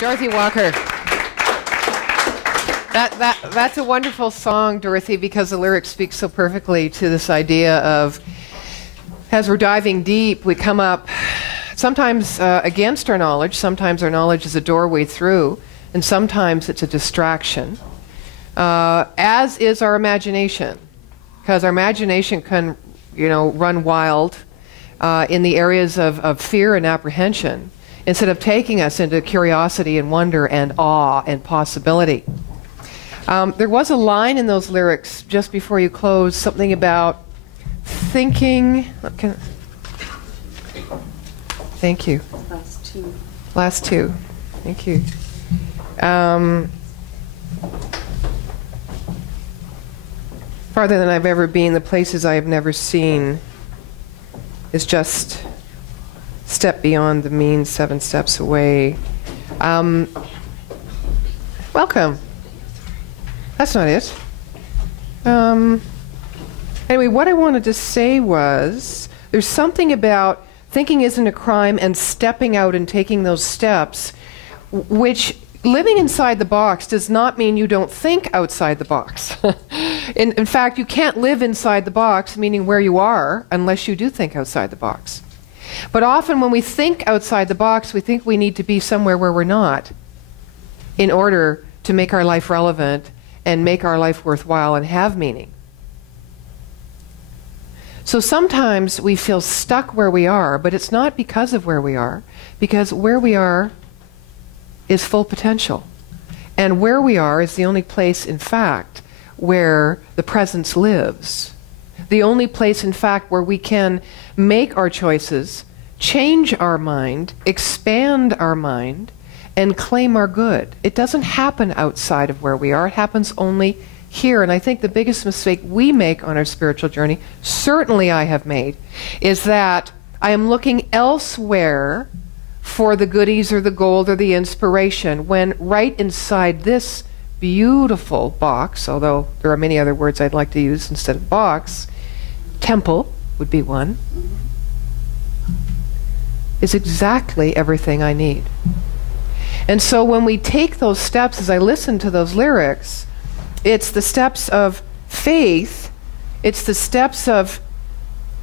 Dorothy Walker. That's a wonderful song, Dorothy, because the lyrics speak so perfectly to this idea of, as we're diving deep, we come up sometimes against our knowledge. Sometimes our knowledge is a doorway through, and sometimes it's a distraction, as is our imagination, because our imagination can, run wild in the areas of fear and apprehension, instead of taking us into curiosity and wonder and awe and possibility. There was a line in those lyrics just before you close, something about thinking. Thank you. Last two. Thank you. Farther than I've ever been, the places I have never seen is just step beyond the mean, 7 steps away. Welcome. That's not it. Anyway, what I wanted to say was, there's something about thinking isn't a crime and stepping out and taking those steps, which living inside the box does not mean you don't think outside the box. In fact, you can't live inside the box, meaning where you are, unless you do think outside the box. But often when we think outside the box, we think we need to be somewhere where we're not in order to make our life relevant and make our life worthwhile and have meaning. So sometimes we feel stuck where we are, but it's not because of where we are, because where we are is full potential. And where we are is the only place, in fact, where the presence lives. The only place, in fact, where we can make our choices, change our mind, expand our mind, and claim our good. It doesn't happen outside of where we are. It happens only here. And I think the biggest mistake we make on our spiritual journey, certainly I have made, is that I am looking elsewhere for the goodies or the gold or the inspiration, when right inside this beautiful box, although there are many other words I'd like to use instead of box, temple would be one, is exactly everything I need. And so when we take those steps, as I listen to those lyrics, it's the steps of faith, it's the steps of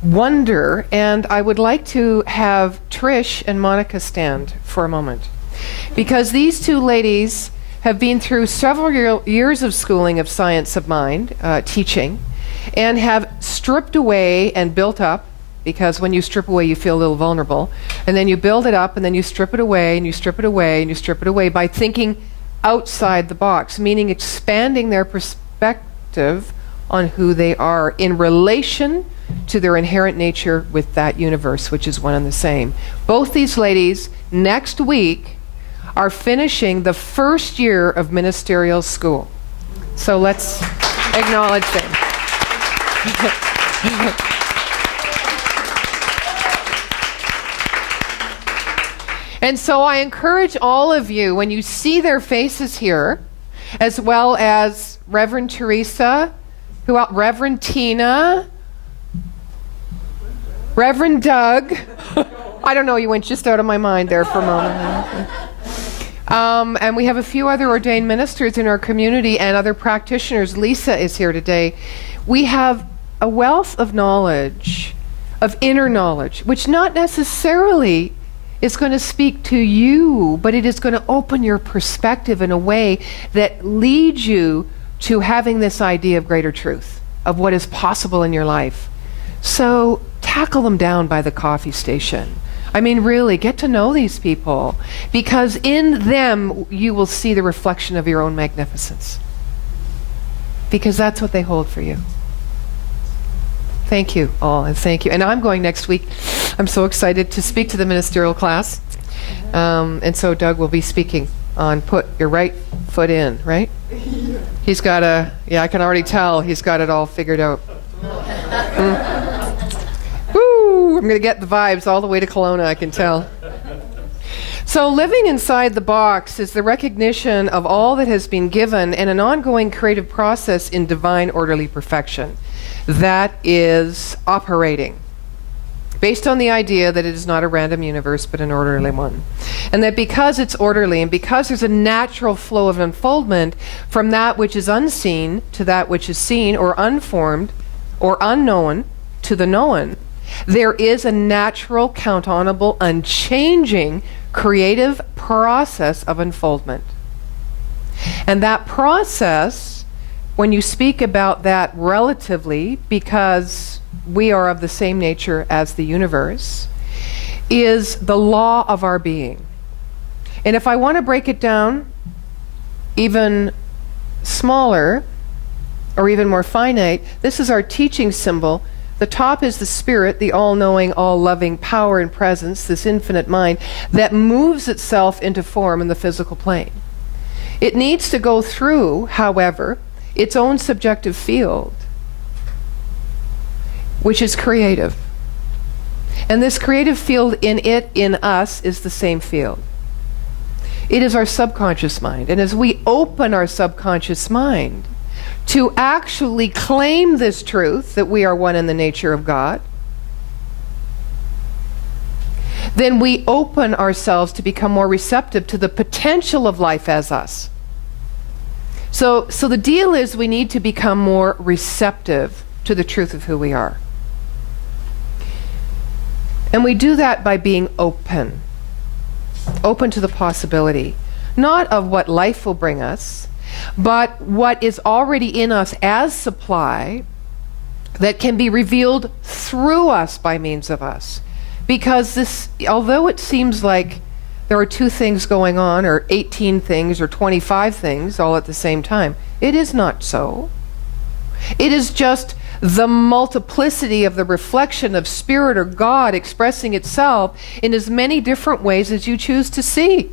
wonder, and I would like to have Trish and Monica stand for a moment. Because these two ladies have been through several years of schooling of science of mind, teaching, and have stripped away and built up, because when you strip away, you feel a little vulnerable. And then you build it up, and then you strip it away, and you strip it away, and you strip it away by thinking outside the box, meaning expanding their perspective on who they are in relation to their inherent nature with that universe, which is one and the same. Both these ladies, next week, are finishing the first year of ministerial school. So let's acknowledge them. And so I encourage all of you, when you see their faces here, as well as Reverend Teresa, Reverend Tina, Reverend Doug. I don't know, you went just out of my mind there for a moment. And we have a few other ordained ministers in our community and other practitioners. Lisa is here today. We have a wealth of knowledge, of inner knowledge, which not necessarily is going to speak to you, but it is going to open your perspective in a way that leads you to having this idea of greater truth, of what is possible in your life. So tackle them down by the coffee station. I mean, really, get to know these people, because in them you will see the reflection of your own magnificence, because that's what they hold for you. Thank you all, and thank you. And I'm going next week. I'm so excited to speak to the ministerial class. And so Doug will be speaking on put your right foot in, right? He's got I can already tell he's got it all figured out. Woo! I'm going to get the vibes all the way to Kelowna, I can tell. So living inside the box is the recognition of all that has been given and an ongoing creative process in divine orderly perfection that is operating. based on the idea that it is not a random universe but an orderly one. And that because it's orderly and because there's a natural flow of unfoldment from that which is unseen to that which is seen or unformed or unknown to the known, there is a natural, countable, unchanging creative process of unfoldment. And that process, when you speak about that relatively, because we are of the same nature as the universe, is the law of our being. And if I want to break it down even smaller or even more finite, this is our teaching symbol. The top is the spirit, the all-knowing, all-loving power and presence, this infinite mind that moves itself into form in the physical plane. It needs to go through, however, its own subjective field, which is creative. And this creative field in us, is the same field. It is our subconscious mind. And as we open our subconscious mind to actually claim this truth, that we are one in the nature of God, then we open ourselves to become more receptive to the potential of life as us. So the deal is we need to become more receptive to the truth of who we are. And we do that by being open. Open to the possibility, not of what life will bring us, but what is already in us as supply that can be revealed through us by means of us. Because this, although it seems like there are two things going on, or 18 things, or 25 things all at the same time, it is not so. It is just the multiplicity of the reflection of Spirit or God expressing itself in as many different ways as you choose to see.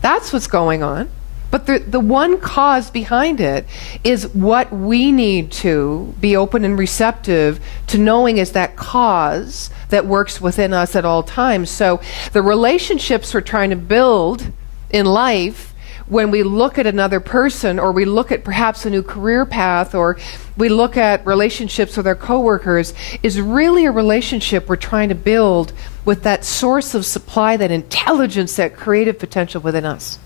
That's what's going on. But the one cause behind it is what we need to be open and receptive to knowing is that cause that works within us at all times. So the relationships we're trying to build in life, when we look at another person, or we look at perhaps a new career path, or we look at relationships with our coworkers, is really a relationship we're trying to build with that source of supply, that intelligence, that creative potential within us.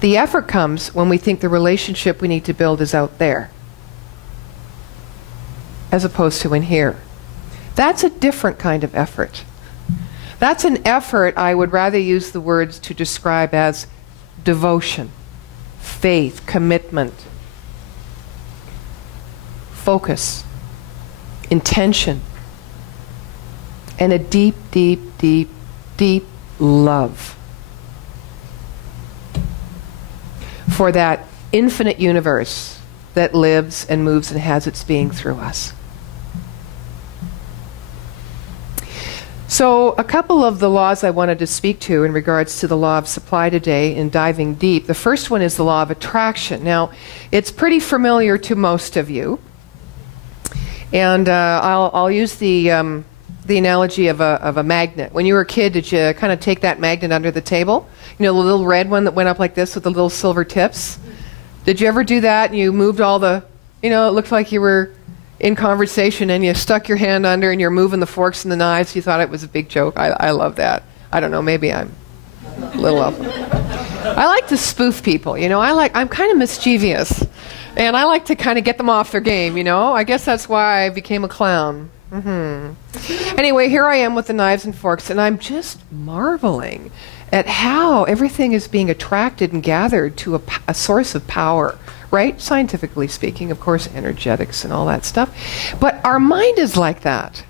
The effort comes when we think the relationship we need to build is out there, as opposed to in here. That's a different kind of effort. That's an effort I would rather use the words to describe as devotion, faith, commitment, focus, intention, and a deep, deep, deep, deep love for that infinite universe that lives and moves and has its being through us. So a couple of the laws I wanted to speak to in regards to the law of supply today in diving deep. The first one is the law of attraction. Now, it's pretty familiar to most of you. And I'll use the analogy of a magnet. When you were a kid, did you kind of take that magnet under the table? You know, the little red one that went up like this with the little silver tips? Did you ever do that and you moved all the, it looked like you were in conversation and you stuck your hand under and you're moving the forks and the knives? You thought it was a big joke. I love that. I don't know, maybe I'm a little off. I like to spoof people, I'm kind of mischievous. And I like to kind of get them off their game, I guess that's why I became a clown. Anyway, here I am with the knives and forks, and I'm just marveling at how everything is being attracted and gathered to a source of power, right? Scientifically speaking, of course, energetics and all that stuff. But our mind is like that.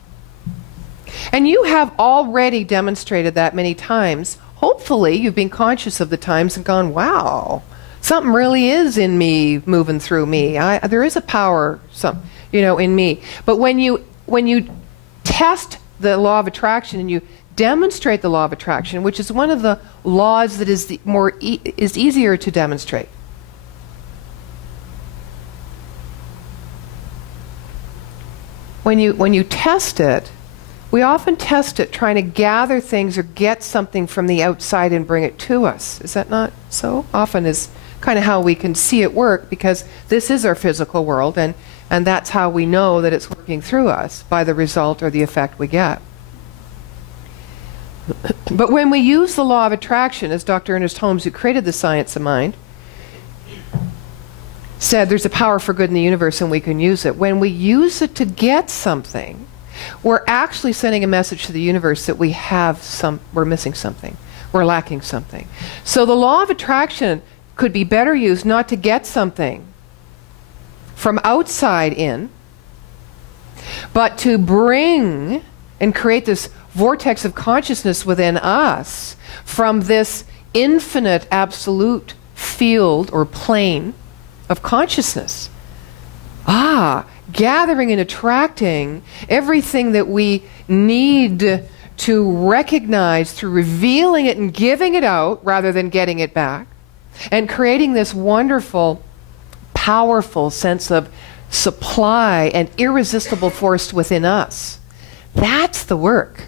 And you have already demonstrated that many times. Hopefully, you've been conscious of the times and gone, wow, something really is in me, moving through me. There is a power, in me. But when you test the law of attraction and you demonstrate the law of attraction, which is one of the laws that is is easier to demonstrate. When you test it, We often test it trying to gather things or get something from the outside and bring it to us. Is that not so? Often is kind of how we can see it work, because this is our physical world, and that's how we know that it's working through us, by the result or the effect we get. But when we use the law of attraction, as Dr. Ernest Holmes, who created the science of mind, said there's a power for good in the universe and we can use it. When we use it to get something, we're actually sending a message to the universe that we're missing something, we're lacking something. So the law of attraction could be better used not to get something from outside in, but to bring and create this vortex of consciousness within us from this infinite absolute field or plane of consciousness. Gathering and attracting everything that we need to recognize through revealing it and giving it out rather than getting it back, and creating this wonderful, powerful sense of supply and irresistible force within us. That's the work.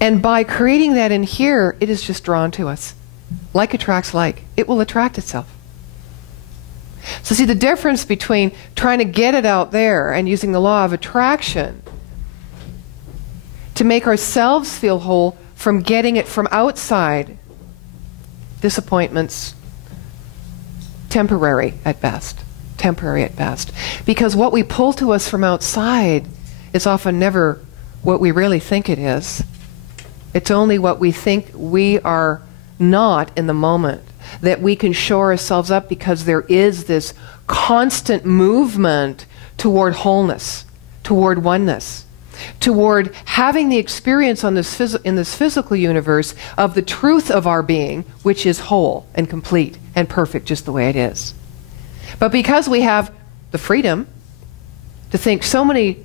And by creating that in here, it is just drawn to us. Like attracts like. It will attract itself. So see the difference between trying to get it out there and using the law of attraction to make ourselves feel whole from getting it from outside. Disappointments, temporary at best. Temporary at best. Because what we pull to us from outside is often never what we really think it is. It's only what we think we are not in the moment, that we can shore ourselves up, because there is this constant movement toward wholeness, toward oneness, toward having the experience on this in this physical universe of the truth of our being, which is whole and complete and perfect just the way it is. But because we have the freedom to think so many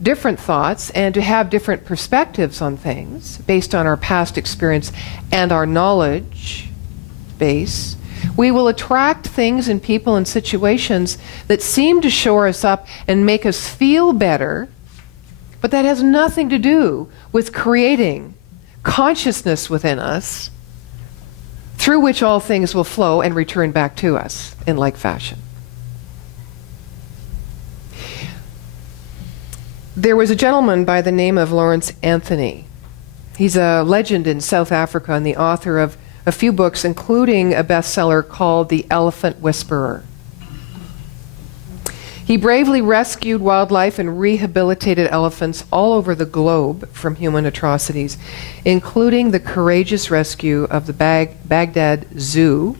different thoughts and to have different perspectives on things based on our past experience and our knowledge base, we will attract things and people and situations that seem to shore us up and make us feel better, but that has nothing to do with creating consciousness within us through which all things will flow and return back to us in like fashion. There was a gentleman by the name of Lawrence Anthony. He's a legend in South Africa and the author of a few books, including a bestseller called The Elephant Whisperer. He bravely rescued wildlife and rehabilitated elephants all over the globe from human atrocities, including the courageous rescue of the Baghdad Zoo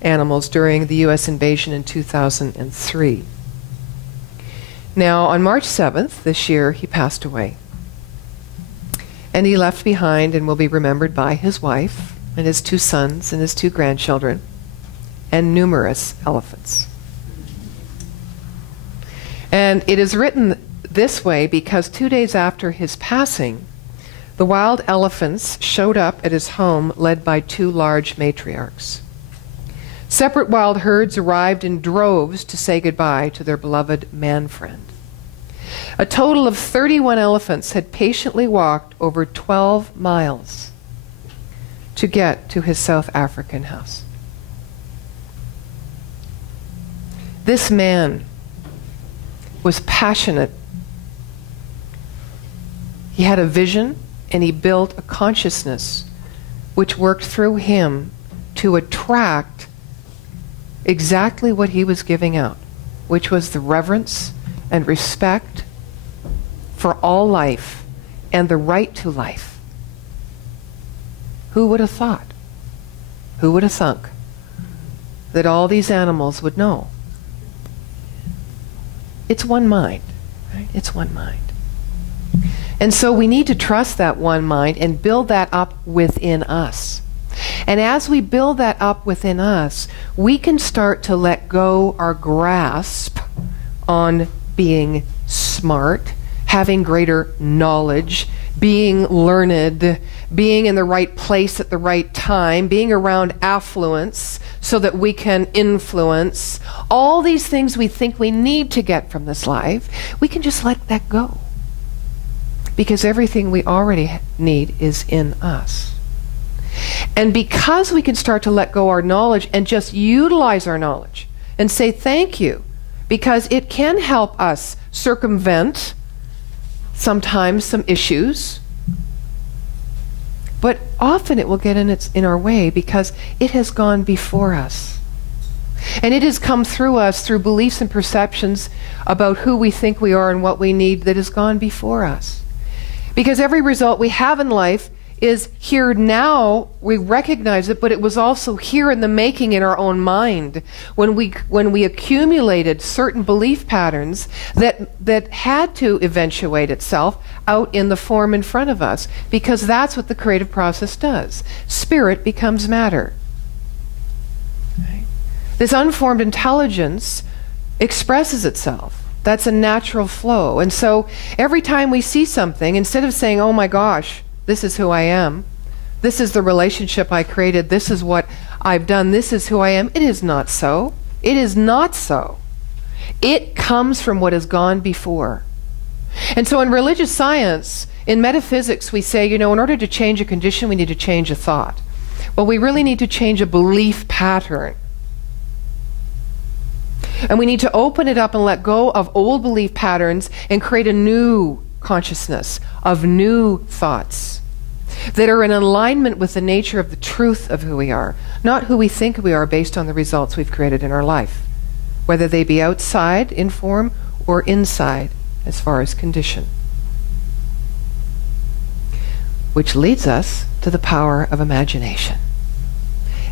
animals during the U.S. invasion in 2003. Now, on March 7th this year, he passed away. And he left behind and will be remembered by his wife and his 2 sons and his 2 grandchildren and numerous elephants. And it is written this way because 2 days after his passing, the wild elephants showed up at his home led by 2 large matriarchs. Separate wild herds arrived in droves to say goodbye to their beloved man-friend. A total of 31 elephants had patiently walked over 12 miles to get to his South African house. This man was passionate. He had a vision, and he built a consciousness which worked through him to attract exactly what he was giving out, which was the reverence and respect for all life and the right to life. Who would have thought? Who would have thunk that all these animals would know? It's one mind, right? It's one mind. And so we need to trust that one mind and build that up within us. And as we build that up within us, we can start to let go our grasp on being smart, having greater knowledge, being learned, being in the right place at the right time, being around affluence so that we can influence. All these things we think we need to get from this life, we can just let that go. Because everything we already need is in us. And because we can start to let go our knowledge and just utilize our knowledge and say thank you, because it can help us circumvent sometimes some issues, but often it will get in our way because it has gone before us. And it has come through us through beliefs and perceptions about who we think we are and what we need that has gone before us. Because every result we have in life is here now, we recognize it, but it was also here in the making in our own mind when we accumulated certain belief patterns that had to eventuate itself out in the form in front of us, because that's what the creative process does. Spirit becomes matter. Right? This unformed intelligence expresses itself. That's a natural flow. And so every time we see something, instead of saying, oh my gosh, this is who I am, this is the relationship I created, this is what I've done, this is who I am, it is not so. It is not so. It comes from what has gone before. And so in religious science, in metaphysics, we say, in order to change a condition, we need to change a thought. Well, we really need to change a belief pattern. And we need to open it up and let go of old belief patterns and create a new consciousness of new thoughts that are in alignment with the nature of the truth of who we are, not who we think we are based on the results we've created in our life, whether they be outside in form or inside as far as condition. Which leads us to the power of imagination.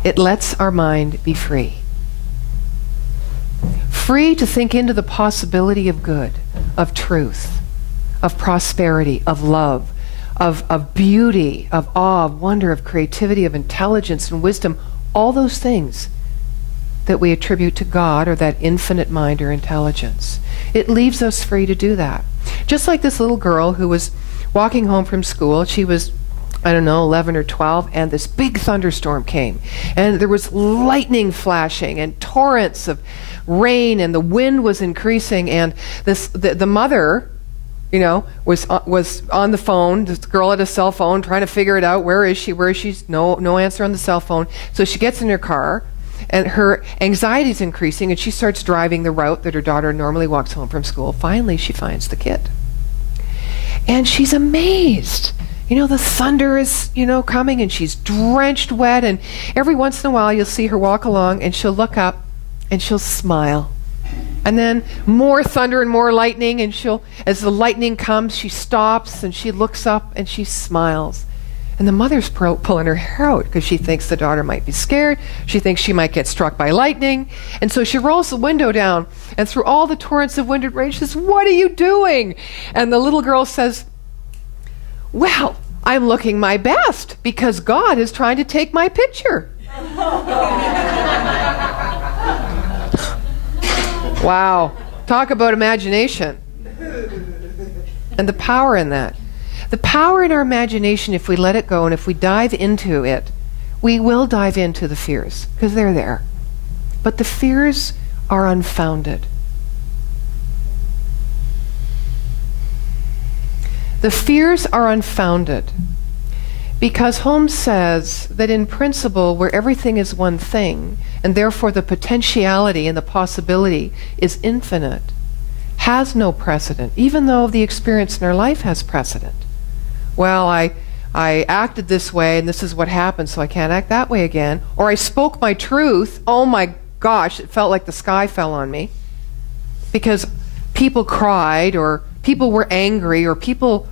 It lets our mind be free. Free to think into the possibility of good, of truth, of prosperity, of love, of beauty, of awe, of wonder, of creativity, of intelligence and wisdom, all those things that we attribute to God or that infinite mind or intelligence. It leaves us free to do that. Just like this little girl who was walking home from school. She was, 11 or 12, and this big thunderstorm came. And there was lightning flashing and torrents of rain, and the wind was increasing, and the mother, was on the phone, this girl had a cell phone, trying to figure it out. Where is she? No answer on the cell phone. So she gets in her car, and her anxiety is increasing, and she starts driving the route that her daughter normally walks home from school. Finally, she finds the kid. And she's amazed. The thunder is, coming, and she's drenched wet, and every once in a while you'll see her walk along, and she'll look up, and she'll smile. And then more thunder and more lightning, and as the lightning comes, she stops, and she looks up, and she smiles. And the mother's pulling her hair out because she thinks the daughter might be scared. She thinks she might get struck by lightning. And so she rolls the window down, and through all the torrents of wind and rain, she says, "What are you doing?" And the little girl says, "Well, I'm looking my best because God is trying to take my picture." Wow. Talk about imagination. And the power in that. The power in our imagination, if we let it go and if we dive into it, we will dive into the fears because they're there. But the fears are unfounded. The fears are unfounded because Holmes says that in principle, where everything is one thing, and therefore the potentiality and the possibility is infinite, has no precedent, even though the experience in our life has precedent. Well, I acted this way, and this is what happened, so I can't act that way again. Or I spoke my truth. Oh my gosh, it felt like the sky fell on me because people cried, or people were angry, or people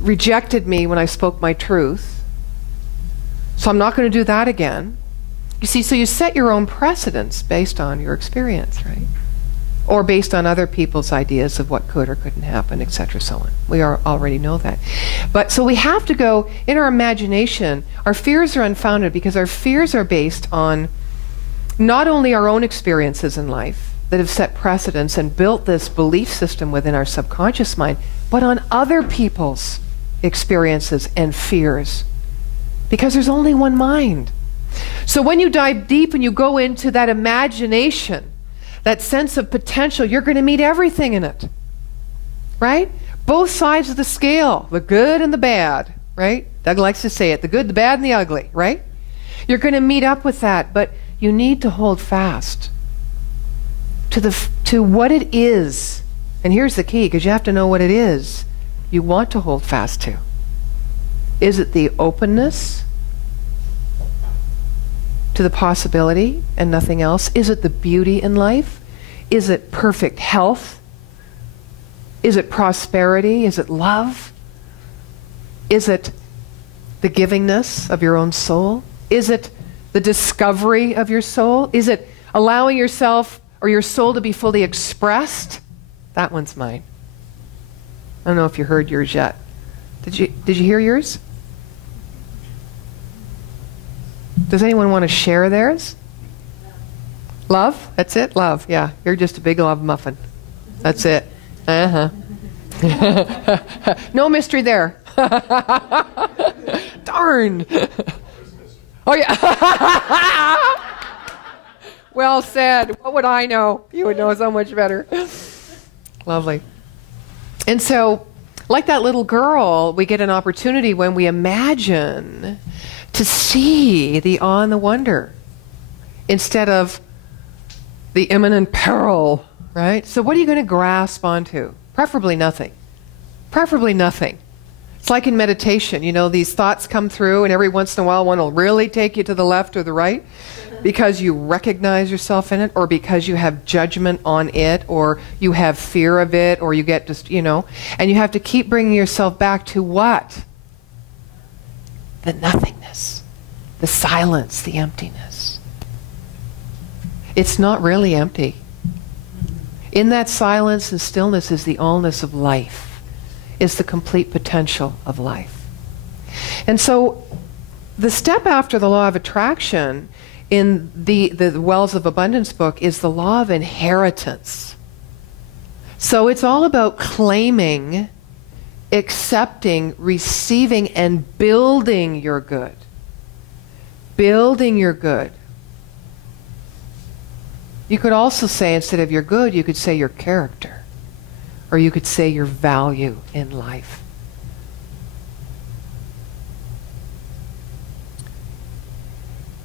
rejected me when I spoke my truth. So I'm not going to do that again. You see, so you set your own precedents based on your experience, right? Or based on other people's ideas of what could or couldn't happen, etc., so on. We already know that. But so we have to go in our imagination. Our fears are unfounded because our fears are based on not only our own experiences in life that have set precedents and built this belief system within our subconscious mind, but on other people's experiences and fears. Because there's only one mind. So when you dive deep and you go into that imagination, that sense of potential, you're going to meet everything in it. Right? Both sides of the scale, the good and the bad, right? Doug likes to say it, the good, the bad, and the ugly, right? You're going to meet up with that, but you need to hold fast to what it is. And here's the key, because you have to know what it is you want to hold fast to. Is it the openness to the possibility and nothing else? Is it the beauty in life? Is it perfect health? Is it prosperity? Is it love? Is it the givingness of your own soul? Is it the discovery of your soul? Is it allowing yourself or your soul to be fully expressed? That one's mine. I don't know if you heard yours yet. Did you hear yours? Does anyone want to share theirs? Love? That's it? Love. Yeah. You're just a big love muffin. That's it. Uh-huh. No mystery there. Darn. Oh, yeah. Well said. What would I know? You would know so much better. Lovely. And so, like that little girl, we get an opportunity when we imagine to see the awe and the wonder instead of the imminent peril, right? So what are you going to grasp onto? Preferably nothing. Preferably nothing. It's like in meditation, you know, these thoughts come through and every once in a while one will really take you to the left or the right because you recognize yourself in it or because you have judgment on it or you have fear of it or you get just, you know, and you have to keep bringing yourself back to what? The nothingness, the silence, the emptiness. It's not really empty. In that silence and stillness is the allness of life, is the complete potential of life. And so the step after the law of attraction in the Wells of Abundance book is the law of inheritance. So it's all about claiming, accepting, receiving, and building your good. Building your good. You could also say, instead of your good, you could say your character. Or you could say your value in life.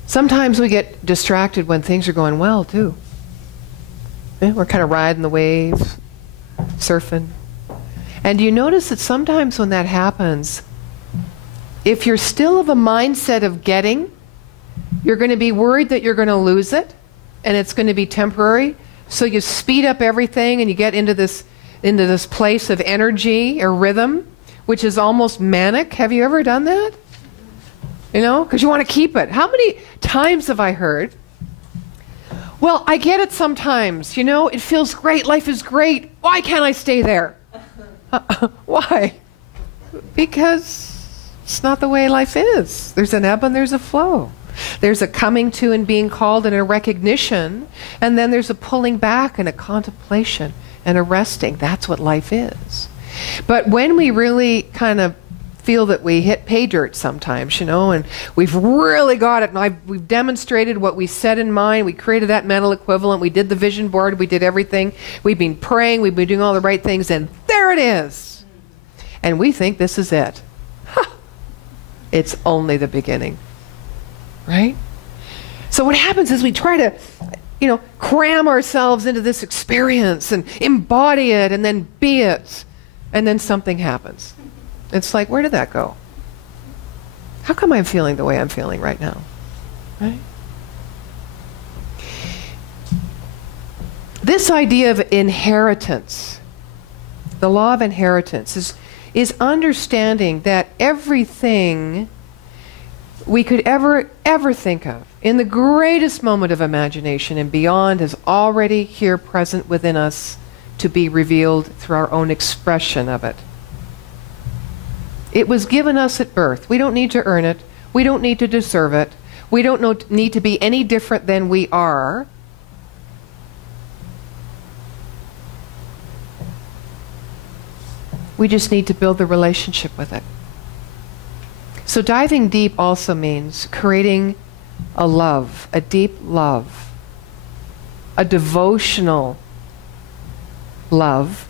Sometimes we get distracted when things are going well, too. We're kind of riding the waves, surfing. And you notice that sometimes when that happens, if you're still of a mindset of getting, you're going to be worried that you're going to lose it, and it's going to be temporary. So you speed up everything, and you get into this place of energy or rhythm, which is almost manic. Have you ever done that? You know, because you want to keep it. How many times have I heard, well, I get it sometimes, you know, it feels great, life is great. Why can't I stay there? Why? Because it's not the way life is. There's an ebb and there's a flow. There's a coming to and being called and a recognition, and then there's a pulling back and a contemplation and a resting. That's what life is. But when we really kind of feel that we hit pay dirt sometimes, you know, and we've really got it, and we've demonstrated what we set in mind, we created that mental equivalent, we did the vision board, we did everything, we've been praying, we've been doing all the right things, and there it is. And we think this is it. It's only the beginning. Right? So what happens is we try to, you know, cram ourselves into this experience and embody it and then be it. And then something happens. It's like, where did that go? How come I'm feeling the way I'm feeling right now? Right? This idea of inheritance, the law of inheritance, is understanding that everything we could ever think of in the greatest moment of imagination and beyond is already here present within us to be revealed through our own expression of it. It was given us at birth. We don't need to earn it. We don't need to deserve it. We don't need to be any different than we are. We just need to build the relationship with it. So diving deep also means creating a love, a deep love, a devotional love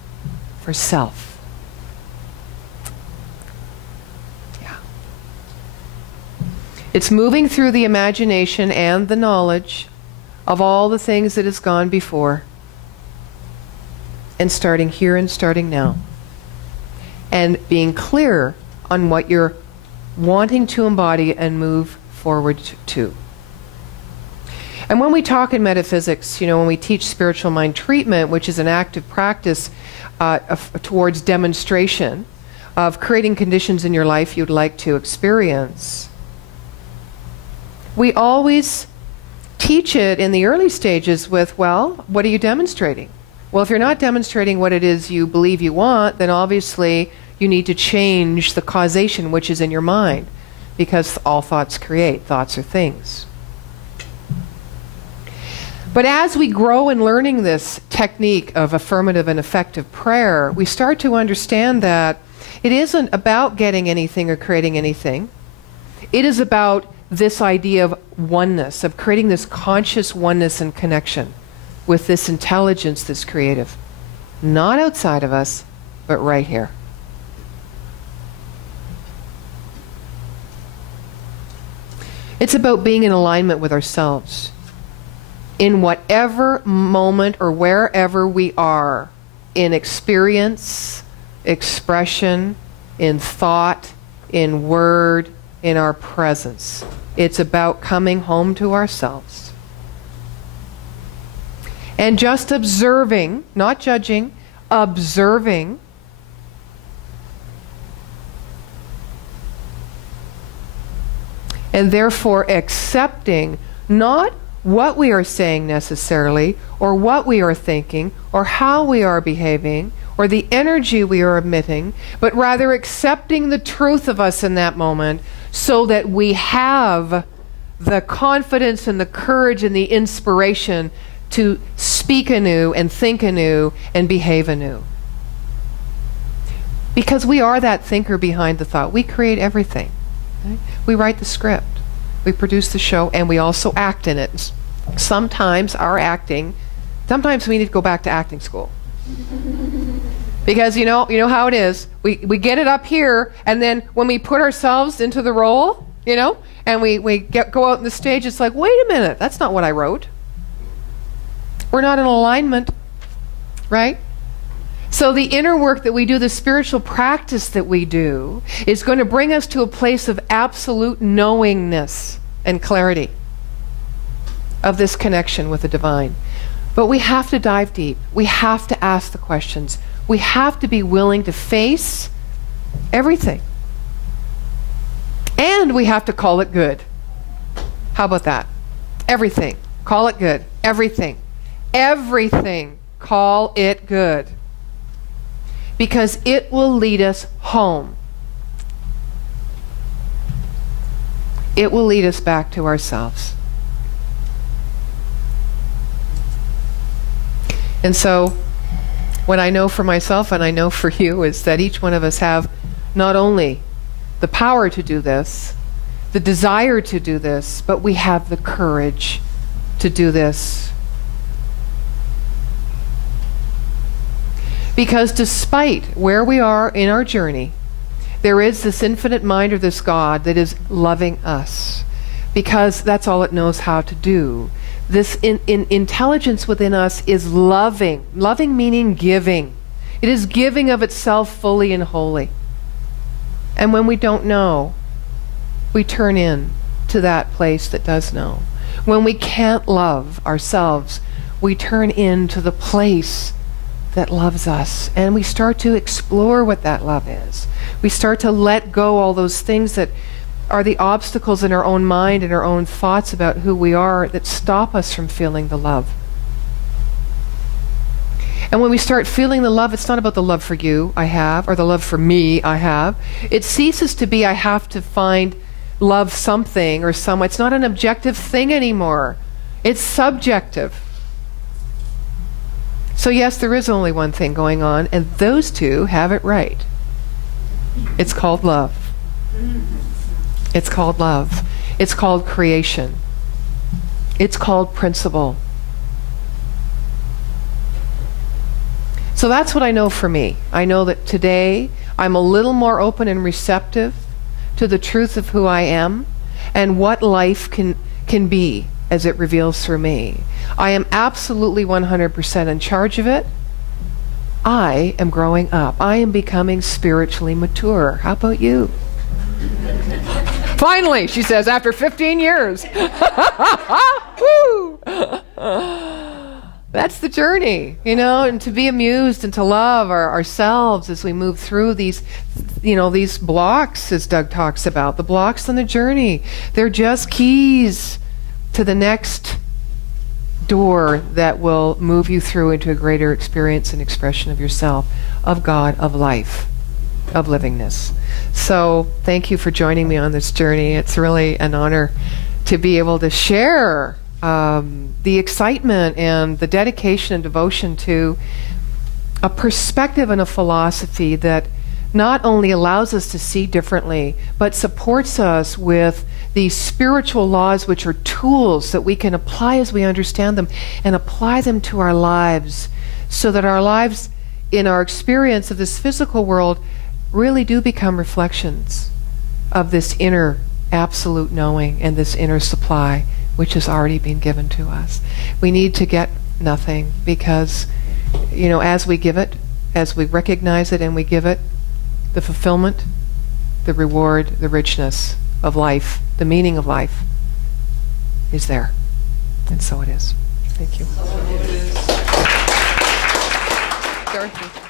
for self. It's moving through the imagination and the knowledge of all the things that has gone before, and starting here and starting now, and being clear on what you're wanting to embody and move forward to. And when we talk in metaphysics, when we teach spiritual mind treatment, which is an active practice towards demonstration of creating conditions in your life you'd like to experience, we always teach it in the early stages with, well, what are you demonstrating? Well, if you're not demonstrating what it is you believe you want, then obviously you need to change the causation which is in your mind, because all thoughts create. Thoughts are things. But as we grow in learning this technique of affirmative and effective prayer, we start to understand that it isn't about getting anything or creating anything. It is about this idea of oneness, of creating this conscious oneness and connection with this intelligence that's creative. Not outside of us, but right here. It's about being in alignment with ourselves in whatever moment or wherever we are, in experience, expression, in thought, in word, in our presence. It's about coming home to ourselves. And just observing, not judging, observing and therefore accepting not what we are saying necessarily, or what we are thinking, or how we are behaving, or the energy we are emitting, but rather accepting the truth of us in that moment so that we have the confidence and the courage and the inspiration to speak anew and think anew and behave anew. Because we are that thinker behind the thought. We create everything. Okay? We write the script. We produce the show, and we also act in it. Sometimes sometimes we need to go back to acting school. Because you know how it is. We get it up here, and then when we put ourselves into the role, and we go out on the stage, it's like, wait a minute, that's not what I wrote. We're not in alignment, right? So the inner work that we do, the spiritual practice that we do, is going to bring us to a place of absolute knowingness and clarity of this connection with the divine. But we have to dive deep. We have to ask the questions. We have to be willing to face everything. And we have to call it good. How about that? Everything. Call it good. Everything. Everything. Call it good. Because it will lead us home. It will lead us back to ourselves. And so, what I know for myself and I know for you is that each one of us have not only the power to do this, the desire to do this, but we have the courage to do this. Because despite where we are in our journey, there is this infinite mind or this God that is loving us. Because that's all it knows how to do. This intelligence within us is loving. Loving meaning giving. It is giving of itself fully and wholly. And when we don't know, we turn in to that place that does know. When we can't love ourselves, we turn into the place that loves us, and we start to explore what that love is. We start to let go all those things that are the obstacles in our own mind and our own thoughts about who we are that stop us from feeling the love. And when we start feeling the love, it's not about the love for you I have, or the love for me I have. It ceases to be I have to find love something or someone. It's not an objective thing anymore. It's subjective. So yes, there is only one thing going on, and those two have it right. It's called love. It's called love. It's called creation. It's called principle. So that's what I know for me. I know that today I'm a little more open and receptive to the truth of who I am, and what life can be as it reveals through me. I am absolutely 100% in charge of it. I am growing up. I am becoming spiritually mature. How about you? Finally, she says, after 15 years. Woo! That's the journey, you know, and to be amused and to love ourselves as we move through these, you know, these blocks, as Doug talks about, the blocks on the journey. They're just keys to the next door that will move you through into a greater experience and expression of yourself, of God, of life, of livingness. So thank you for joining me on this journey. It's really an honor to be able to share the excitement and the dedication and devotion to a perspective and a philosophy that not only allows us to see differently, but supports us with these spiritual laws, which are tools that we can apply as we understand them, and apply them to our lives, so that our lives, in our experience of this physical world, really do become reflections of this inner absolute knowing and this inner supply which has already been given to us. We need to get nothing, because, you know, as we give it, as we recognize it and we give it, the fulfillment, the reward, the richness of life, the meaning of life is there. And so it is. Thank you. Dorothy.